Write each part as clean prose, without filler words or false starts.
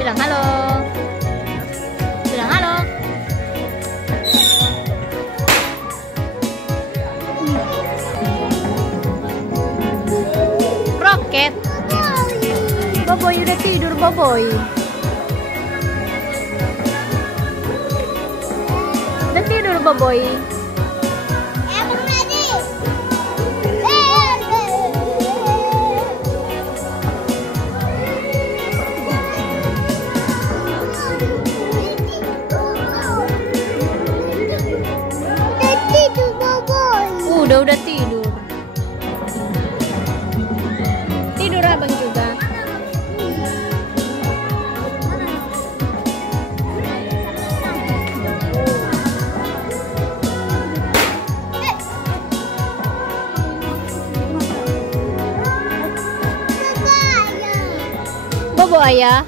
Bilang halo. Bilang halo. Roket. Boboy udah tidur, Boboy. Udah tidur, Boboy. Udah tidur. Tidur abang juga. Bobo ayah.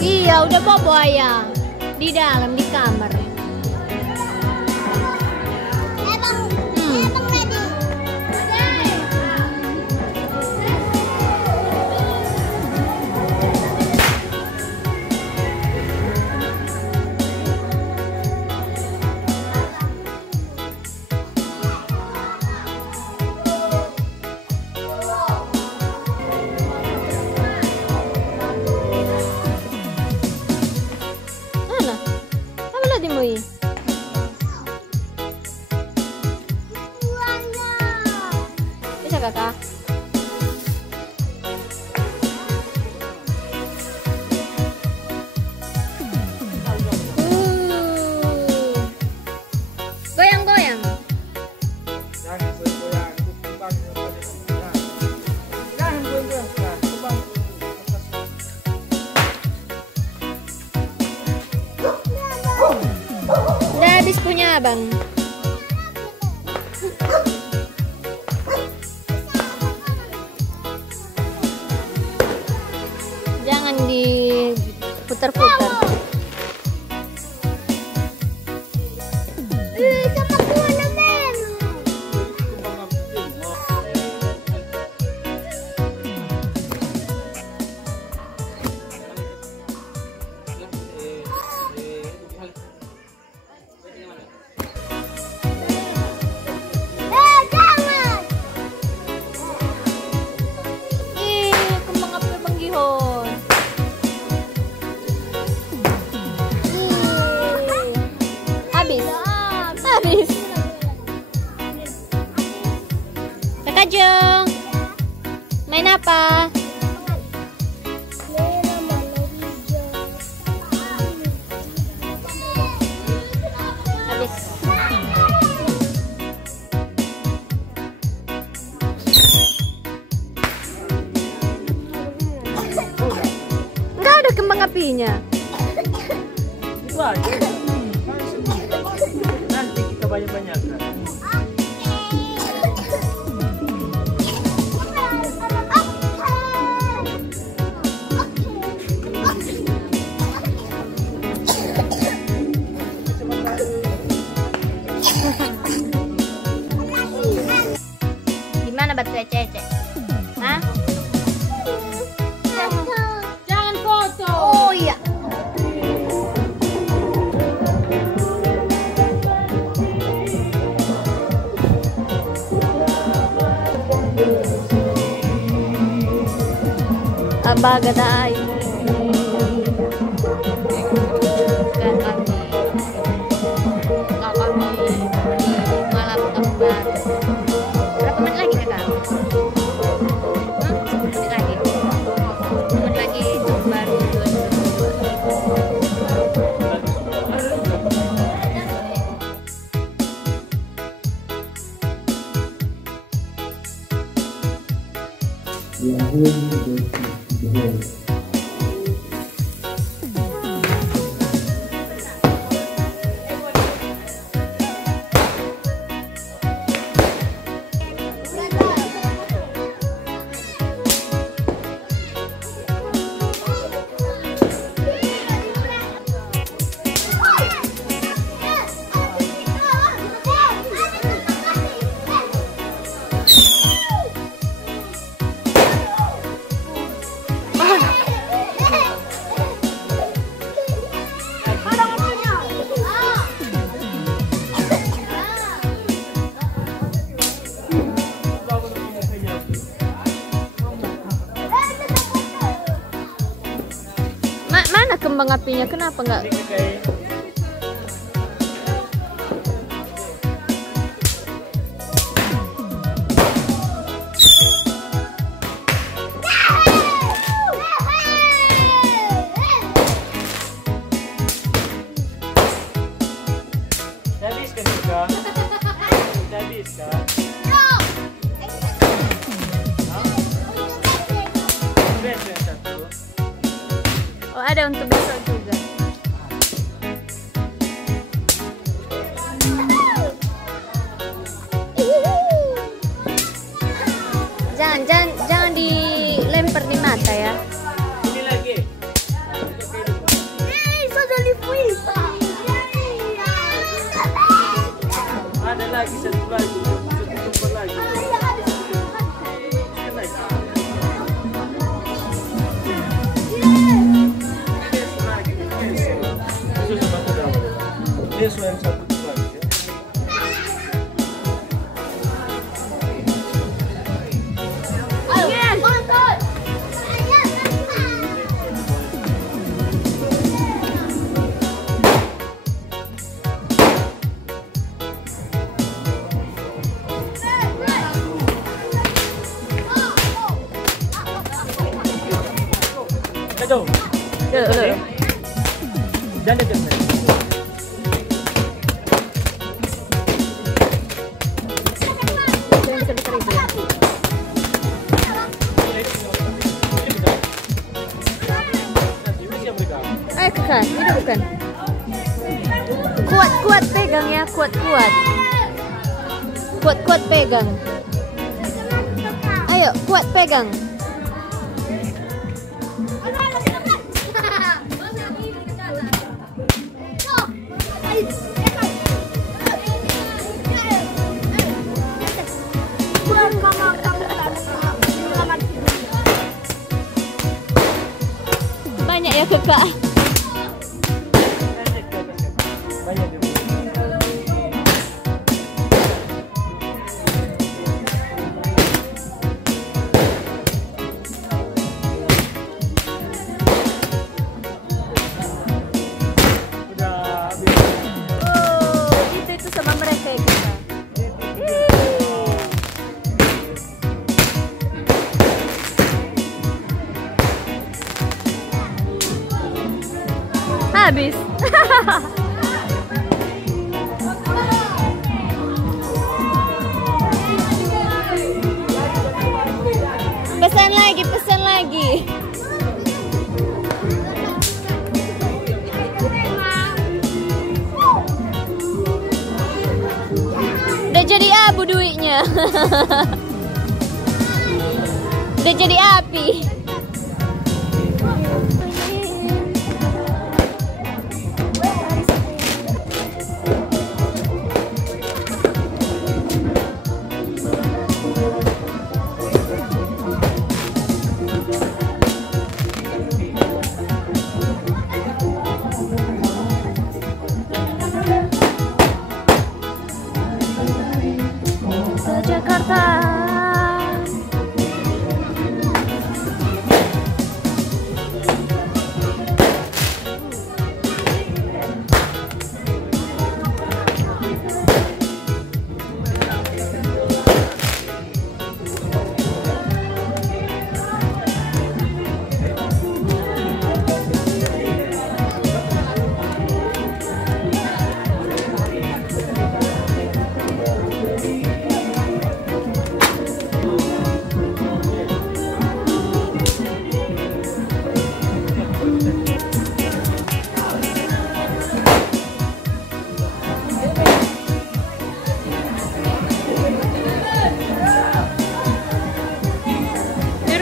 Iya, udah bobo ayah di dalam di kamar. Bisa kakak? Goyang-goyang. Jangan goyang, tumbang. Jangan goyang, tumbang. Udah habis punya abang. Jangan diputar-putar. Kembang api Bang Gihon. Habis. Kakak Jong, main apa? Habis. Enggak ada kembang apinya. Itu aja. Nanti kita banyak-banyakan. Gimana baterai Cece? Hah? Jangan foto. Oh iya. Abagadai. Malam kembar. Berapa menit lagi kakak? 10 menit lagi. 10 menit lagi baru 22. kembang apinya, kenapa nggak? Ini kayak habis kan juga? Habis kan? Besok yang satu. Oh, ada untuk besok juga. Jangan dilempar di mata ya. Ini lagi. Ada lagi satu lagi. Satu tumpah lagi. Sekali lagi. Besok lagi. Besok. Besok satu dapat. Besok yang satu lagi. Jauh. Jangan jangan. Bukan, ini bukan. Kuat pegang ya, kuat. Kuat pegang. Ayo, kuat pegang. Banyak ya kakak. Banyak dia. Udah habis. Oh, itu sama mereka ya kakak. Habis. Pesan lagi. Udah jadi abu duitnya. Udah jadi api. Jakarta.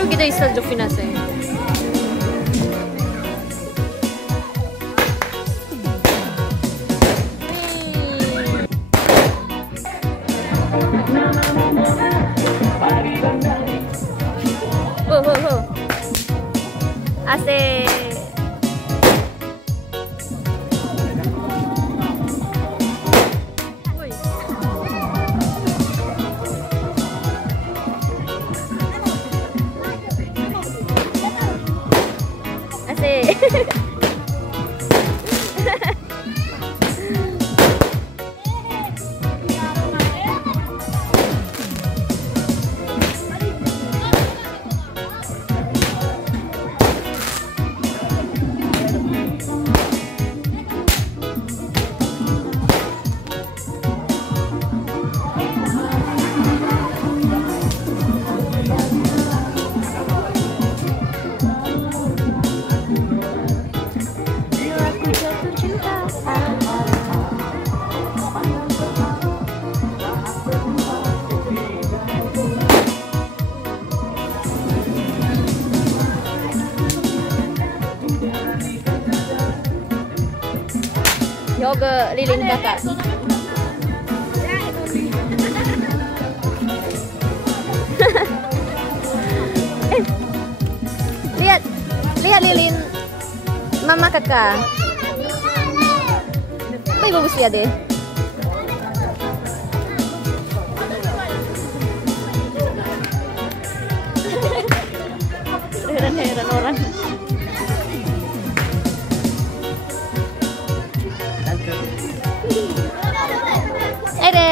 Kita isa do finasay. Ho. Ase. Asik. ke lilin kakak. Lihat lilin mama kakak. Bagus lihat deh. Heran orang. Ada.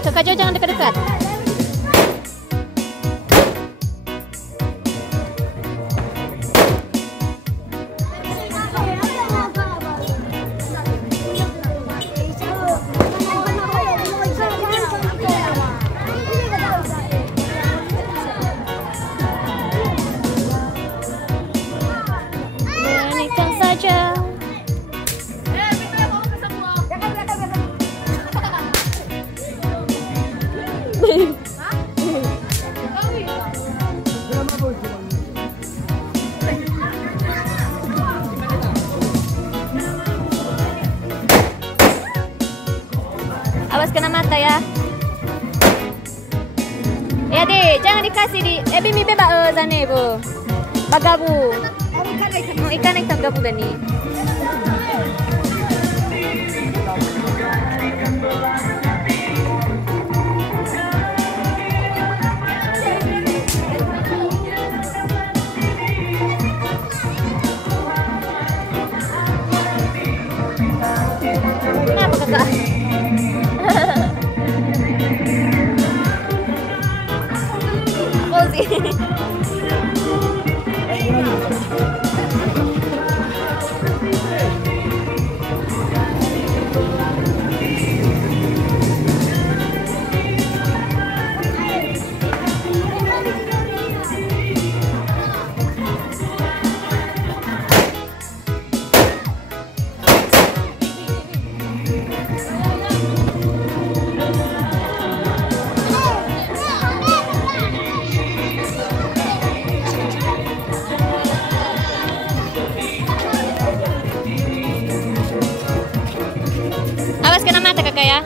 Kakak Jo, jangan dekat-dekat. Nyanyikan saja. Awas kena mata ya. Ya deh, jangan dikasih di. Bimi beba zane bu. Bagabu. Ikan gabu gani. Kenapa kakak? Posisi. Awas kena mata kakak ya.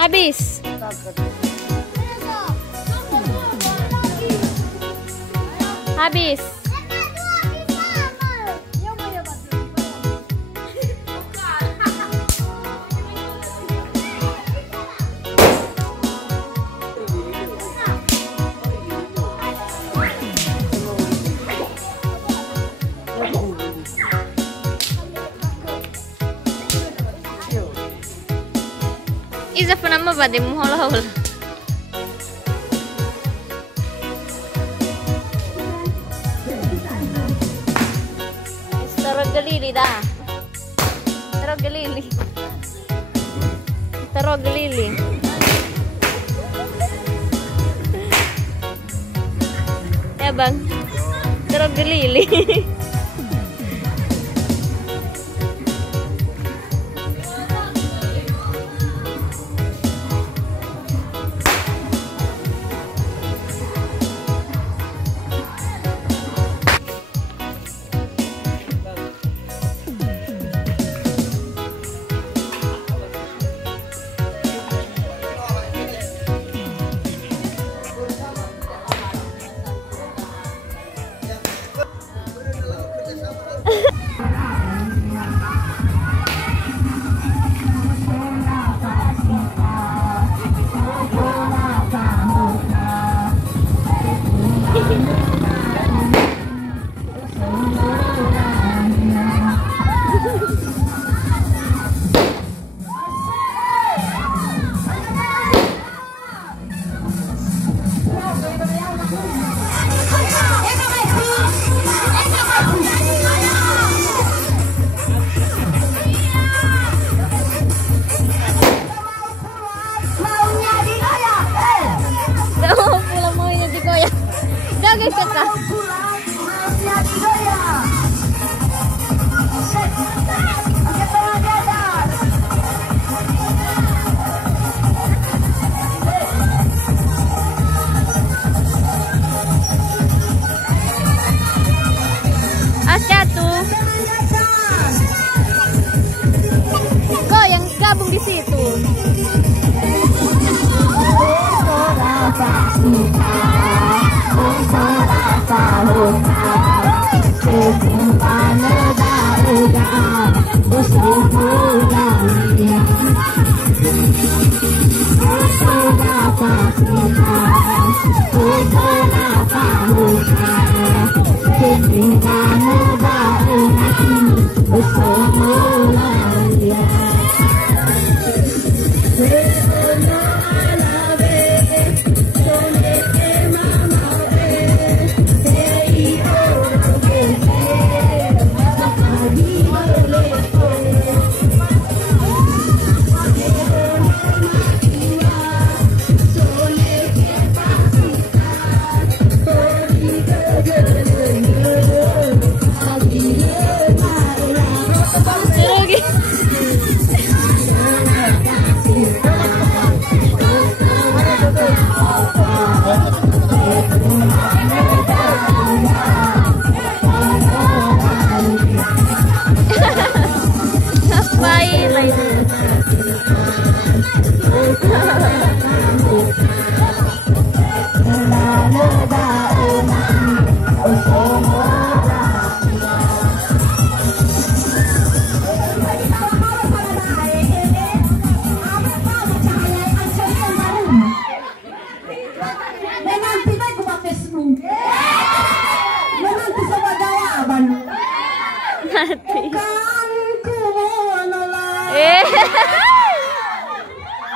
Habis. Habis. Iza penama ba de muhol-hol. Taruh gelili dah. Taruh gelili. Troglili. Ya bang, Troglili. gabung di situ.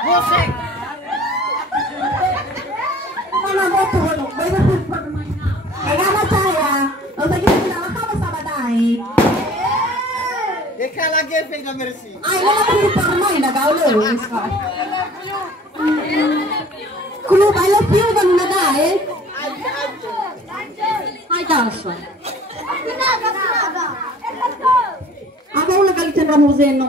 Musik. Mana betul, banyak permainan. Kaya saya, untuk kita sama-sama naik. Eka lagi pega mercy. Ay, wala ko yung permain na gaulo. Kulub, I love you, ganun na dahil. Ay, Darso. Ako ang nagalitan Ramoseno.